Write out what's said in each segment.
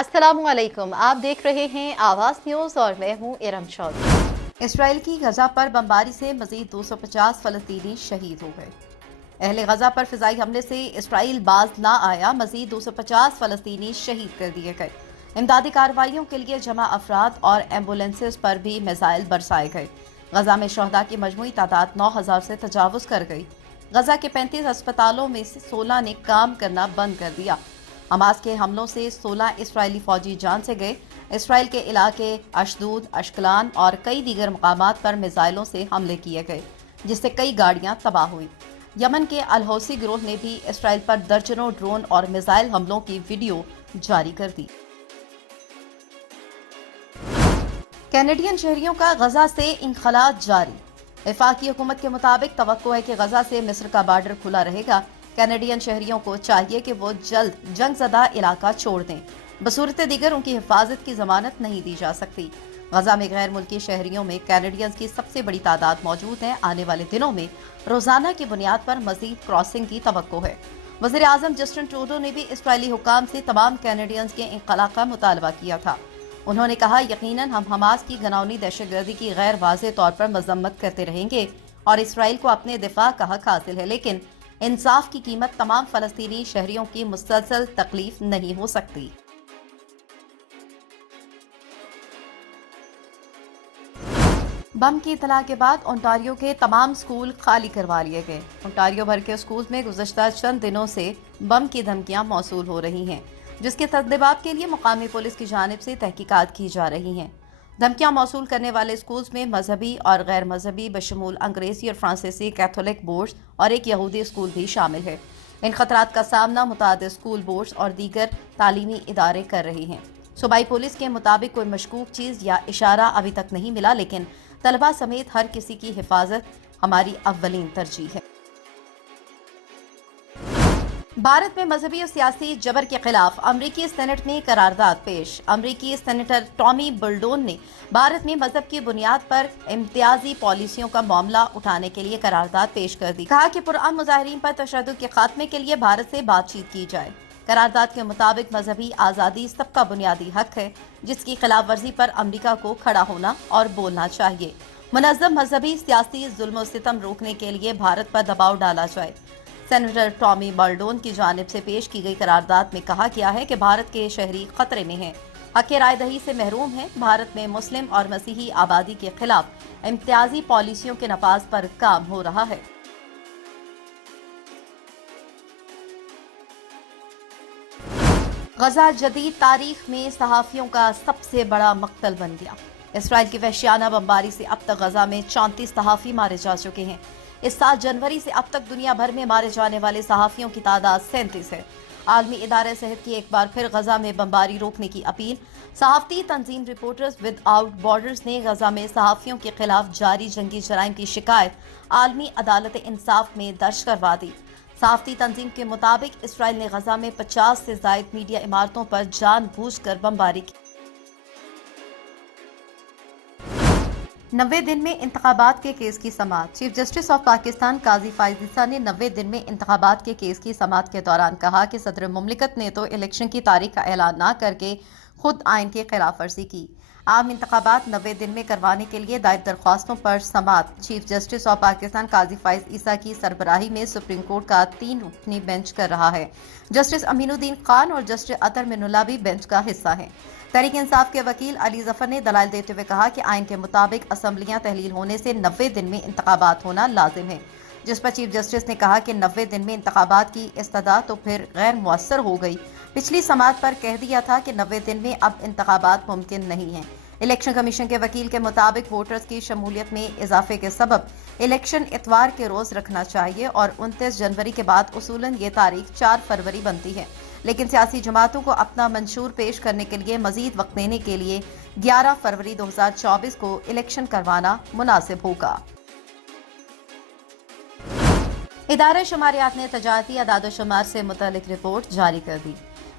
अस्सलामुअलैकुम, आप देख रहे हैं आवाज़ न्यूज़ और मैं हूं इरम चौधरी। इसराइल की गजा पर बमबारी से मजीद 250 फलस्तीनी शहीद हो गए। अहले गजा पर फिजाई हमले से इसराइल बाज ना आया, मजीद 250 फलस्तीनी शहीद कर दिए गए। इमदादी कार्रवाइयों के लिए जमा अफराद और एम्बुलेंसेस पर भी मिसाइल बरसाए गए। गजा में शहदा की मजमूई तादाद 9,000 से तजावुज कर गई। गजा के 35 अस्पतालों में से 16 ने काम करना बंद कर दिया। हमास के हमलों से 16 इसराइली फौजी जान से गए। इसराइल के इलाके अशदूद, अशकलान और कई दीगर मकामात पर मिसाइलों से हमले किए गए, जिससे कई गाड़ियां तबाह हुई। यमन के अल हौसी गिरोह ने भी इसराइल पर दर्जनों ड्रोन और मिसाइल हमलों की वीडियो जारी कर दी। कैनेडियन शहरियों का गजा से इंखला जारी। वफाकी हुकूमत के मुताबिक तवक्को है कि गजा से मिस्र का बॉर्डर खुला रहेगा। कैनेडियन शहरियों को चाहिए कि वो जल्द जंगज़दा इलाका छोड़ दें। बसूरत दीगर उनकी हिफाजत की जमानत नहीं दी जा सकती। गजा में गैर मुल्की शहरियों में कैनेडियंस की सबसे बड़ी तादाद मौजूद है। आने वाले दिनों में रोजाना की बुनियाद पर मजीद क्रॉसिंग की तवक्को है। वज़ीर आज़म जस्टिन ट्रूडो ने भी इसराइली हुक्काम से तमाम कैनेडियंस के इंखला का मुतालबा किया था। उन्होंने कहा, यकीनन हम हमास की घनौनी दहशतगर्दी की गैर वाज़ेह तौर पर मजम्मत करते रहेंगे और इसराइल को अपने दिफा का हक हासिल है, लेकिन इंसाफ की कीमत तमाम फलस्तीनी शहरियों की मुसलसल तकलीफ नहीं हो सकती। बम की इतला के बाद ओंटारियो के तमाम स्कूल खाली करवा लिए गए। ओंटारियो भर के स्कूल में गुज़श्ता चंद दिनों से बम की धमकियां मौसूल हो रही हैं, जिसके तसदीबात के लिए मुकामी पुलिस की जानिब से तहकीकात की जा रही हैं। धमकियां मौसूल करने वाले स्कूल्स में मजहबी और गैर मजहबी बशमूल अंग्रेजी और फ्रांसीसी कैथोलिक बोर्ड्स और एक यहूदी स्कूल भी शामिल है। इन खतरात का सामना मुतादिद स्कूल बोर्ड्स और दीगर तालीमी इदारे कर रहे हैं। सूबाई पुलिस के मुताबिक कोई मशकूक चीज़ या इशारा अभी तक नहीं मिला, लेकिन तलबा समेत हर किसी की हिफाजत हमारी अव्वलीन तरजीह है। भारत में मजहबी और सियासी जबर के खिलाफ अमरीकी सेनेट में करारदाद पेश। अमरीकी सेनेटर टॉमी बुल्डोन ने भारत में मजहब की बुनियाद पर इम्तियाजी पॉलिसियों का मामला उठाने के लिए करारदाद पेश कर दी। कहा कि पुरअमन मुजाहिरीन पर तशद्दुद के खात्मे के लिए भारत से बातचीत की जाए। करारदाद के मुताबिक मजहबी आज़ादी सबका बुनियादी हक है, जिसकी खिलाफ वर्जी पर अमरीका को खड़ा होना और बोलना चाहिए। मुनज़्ज़म मजहबी सियासी जुल्म सितम रोकने के लिए भारत पर दबाव डाला जाए। सेनेटर टॉमी बुल्डोन की जानिब से पेश की गई करारदाद में कहा गया है कि भारत के शहरी खतरे में हैं, हक़ राय दही से महरूम हैं। भारत में मुस्लिम और मसीही आबादी के खिलाफ इम्तियाजी पॉलिसियों के नफाज पर काम हो रहा है। गजा जदीद तारीख में सहाफ़ियों का सबसे बड़ा मक्तल बन गया। इसराइल की वहशियाना बमबारी से अब तक गजा में 34 सहाफ़ी मारे जा चुके हैं। इस साल जनवरी से अब तक दुनिया भर में मारे जाने वाले सहाफ़ियों की तादाद 37 है। आलमी इदारे सेहत की एक बार फिर गजा में बमबारी रोकने की अपील। सहाफ़ती तंजीम रिपोर्टर्स विदाउट बॉर्डर्स ने गजा में सहाफ़ियों के खिलाफ जारी जंगी जराइम की शिकायत आलमी अदालत इंसाफ में दर्ज करवा दी। सहाफ़ती तंजीम के मुताबिक इसराइल ने गजा में 50 से ज़ायद मीडिया इमारतों पर जानबूझकर बमबारी की। 90 दिन में इंतखाबात के केस की समाअत। चीफ जस्टिस ऑफ पाकिस्तान काजी फाइज ईसा ने 90 दिन में इंतखाबात के केस की समाअत के दौरान कहा कि सदर मुमलिकत ने तो इलेक्शन की तारीख का ऐलान ना करके खुद आइन की खिलाफ वर्जी की। आम इंतखाबात 90 दिन में करवाने के लिए दायर दरख्वास्तों पर समाअत। चीफ जस्टिस ऑफ पाकिस्तान काजी फाइज ईसा की सरबराही में सुप्रीम कोर्ट का 3 रुकनी बेंच कर रहा है। जस्टिस अमीनुद्दीन खान और जस्टिस अतर मिनुल्लाह भी बेंच का हिस्सा हैं। तहरीक इंसाफ के वकील अली जफर ने दलाइल देते हुए कहा कि आइन के मुताबिक असम्बलियां तहलील होने से 90 दिन में इंतखाबात होना लाजिम है, जिस पर चीफ जस्टिस ने कहा कि 90 दिन में इंतखाबात की इस्तदा तो फिर गैर मुअस्सर हो गई। पिछली समाअत पर कह दिया था कि 90 दिन में अब इंतखाबात मुमकिन नहीं है। इलेक्शन कमीशन के वकील के मुताबिक वोटर्स की शमूलियत में इजाफे के सबब इलेक्शन इतवार के रोज रखना चाहिए और 29 जनवरी के बाद उसूलन ये तारीख 4 फरवरी बनती है, लेकिन सियासी जमातों को अपना मंशूर पेश करने के लिए मजीद वक्त देने के लिए 11 फरवरी 2024 को इलेक्शन करवाना मुनासिब होगा। इदारे शुमारियात ने तजारती अदाद-ओ-शुमार से मुतल्लिक रिपोर्ट जारी कर दी।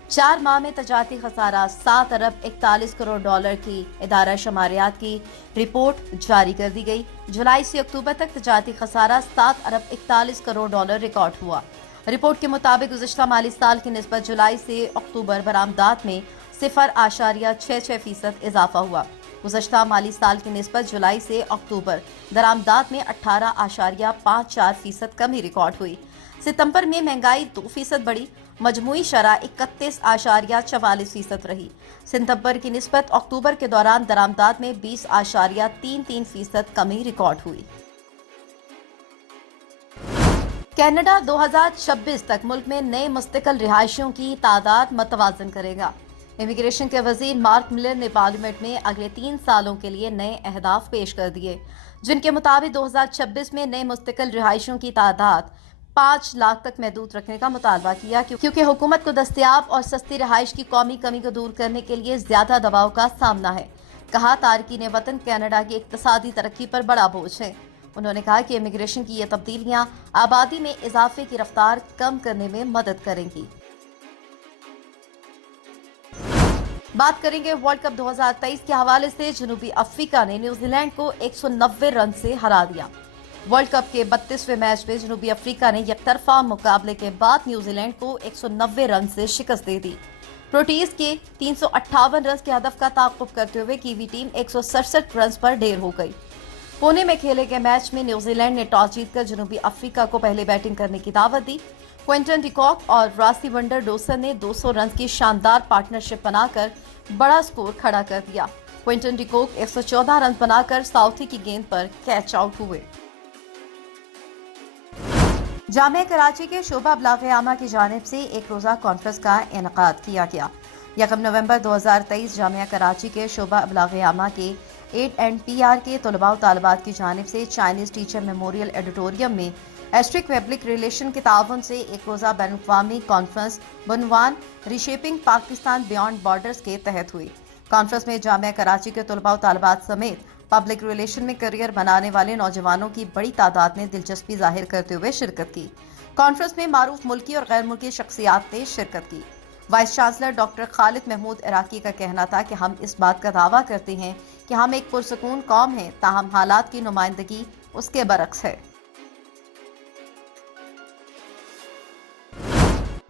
4 माह में तजारती खसारा 7 अरब 41 करोड़ डॉलर की इदारा शुमारियात की रिपोर्ट जारी कर दी गई। जुलाई से अक्टूबर तक तजारती खसारा 7 अरब 41 करोड़ डॉलर रिकॉर्ड हुआ। रिपोर्ट के मुताबिक गुज़श्ता माली साल की निस्बत जुलाई से अक्टूबर बरामदात में 0.66% इजाफा हुआ। गुज़श्ता माली साल की निस्बत जुलाई से अक्टूबर दरामदात में 18.54% कमी रिकॉर्ड हुई। सितंबर में महंगाई 2% बढ़ी, मजमूई शरह 31.44% रही। सितंबर की निस्बत अक्टूबर के दौरान दरामदात में 20.33% कमी रिकॉर्ड हुई। कनाडा 2026 तक मुल्क में नए मुस्तकिल रिहायशियों की तादाद मतवाजन करेगा। इमिग्रेशन के वजीर मार्क मिलर ने पार्लियामेंट में अगले 3 सालों के लिए नए अहदाफ पेश कर दिए, जिनके मुताबिक 2026 में नए मुस्तकिल रिहायशियों की तादाद 5 लाख तक महदूद रखने का मुतालबा किया, क्योंकि हुकूमत को दस्तयाब और सस्ती रिहाइश की कौमी कमी को दूर करने के लिए ज्यादा दबाव का सामना है। कहा, तारकीन वतन कनाडा की इक्तसादी तरक्की पर बड़ा बोझ है। उन्होंने कहा कि इमिग्रेशन की ये तब्दीलियां आबादी में इजाफे की रफ्तार कम करने में मदद करेंगी। बात करेंगे वर्ल्ड कप 2023 के हवाले से। जनूबी अफ्रीका ने न्यूजीलैंड को 190 रन से हरा दिया। वर्ल्ड कप के 32वें मैच में जनूबी अफ्रीका ने एकतरफा मुकाबले के बाद न्यूजीलैंड को 190 रन से शिकस्त दे दी। प्रोटीज के 358 रन के हदफ का ताक़ुब करते हुए कीवी टीम 167 रन पर ढेर हो गई। पुणे में खेले गए मैच में न्यूजीलैंड ने टॉस जीतकर जनूबी अफ्रीका को पहले बैटिंग करने की दावत दी। क्विंटन डिकॉक और रासी वंडर डोसन ने 200 रन की शानदार पार्टनरशिप बनाकर बड़ा स्कोर खड़ा कर दिया। क्विंटन डिकॉक 114 रन बनाकर साउथी की गेंद पर कैच आउट हुए। जामिया कराची के शोबा अबलाग आमा की जानिब से एक रोज़ा कॉन्फ्रेंस का इनेकाद किया गया। 1 नवंबर 2023 जामिया कराची के शोबा अबलाग आमा के 8 के तलबा व तालिबात की जानिब से चाइनीज़ टीचर मेमोरियल एडिटोरियम में एस्ट्रिक पब्लिक रिलेशन के ताउन से एक रोज़ा बैनुल-अक़वामी कॉन्फ्रेंस बनुवान रीशेपिंग पाकिस्तान बियॉन्ड बॉर्डर्स के तहत हुई। कॉन्फ्रेंस में जामिया कराची के तलबा व तालिबात समेत पब्लिक रिलेशन में करियर बनाने वाले नौजवानों की बड़ी तादाद ने दिलचस्पी जाहिर करते हुए शिरकत की। कॉन्फ्रेंस में मारूफ मुल्की और गैर मुल्की शख्सियात ने शिरकत की। Vice chancellor doctor Khalid Mahmood Iraqi का कहना था कि हम इस बात का दावा करते हैं कि हम एक पुरसकून कौम हैं, ताहम हालात की नुमाइंदगी उसके बरक्स है।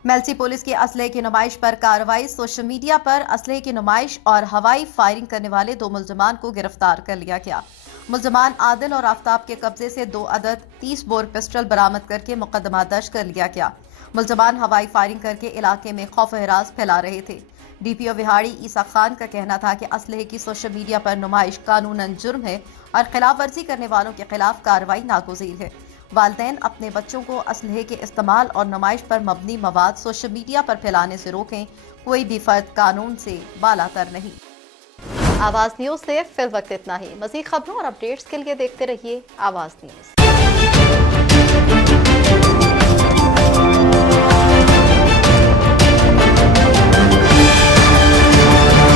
मेल्सी पुलिस की असलहे की नुमाइश पर कार्रवाई। सोशल मीडिया पर असलहे की नुमाइश और हवाई फायरिंग करने वाले 2 मुलजमान को गिरफ्तार कर लिया गया। मुलजमान आदिल और आफ्ताब के कब्जे से 2 अदद 30 बोर पिस्टल बरामद करके मुकदमा दर्ज कर लिया गया। मुलजमान हवाई फायरिंग करके इलाके में खौफ हिरास फैला रहे थे। डीपीओ विहाड़ी ईसा खान का कहना था कि असलहे की सोशल मीडिया पर नुमाइश कानूनन जुर्म है और खिलाफ वर्जी करने वालों के खिलाफ कार्रवाई नागुज़ीर है। वालिदैन अपने बच्चों को असलहे के इस्तेमाल और नुमाइश पर मबनी मवाद सोशल मीडिया पर फैलाने से रोकें। कोई भी फर्द कानून से बालातर नहीं। आवाज़ न्यूज़ से फिल वक्त इतना ही। मज़ीद खबरों और अपडेट्स के लिए देखते रहिए आवाज़ न्यूज़।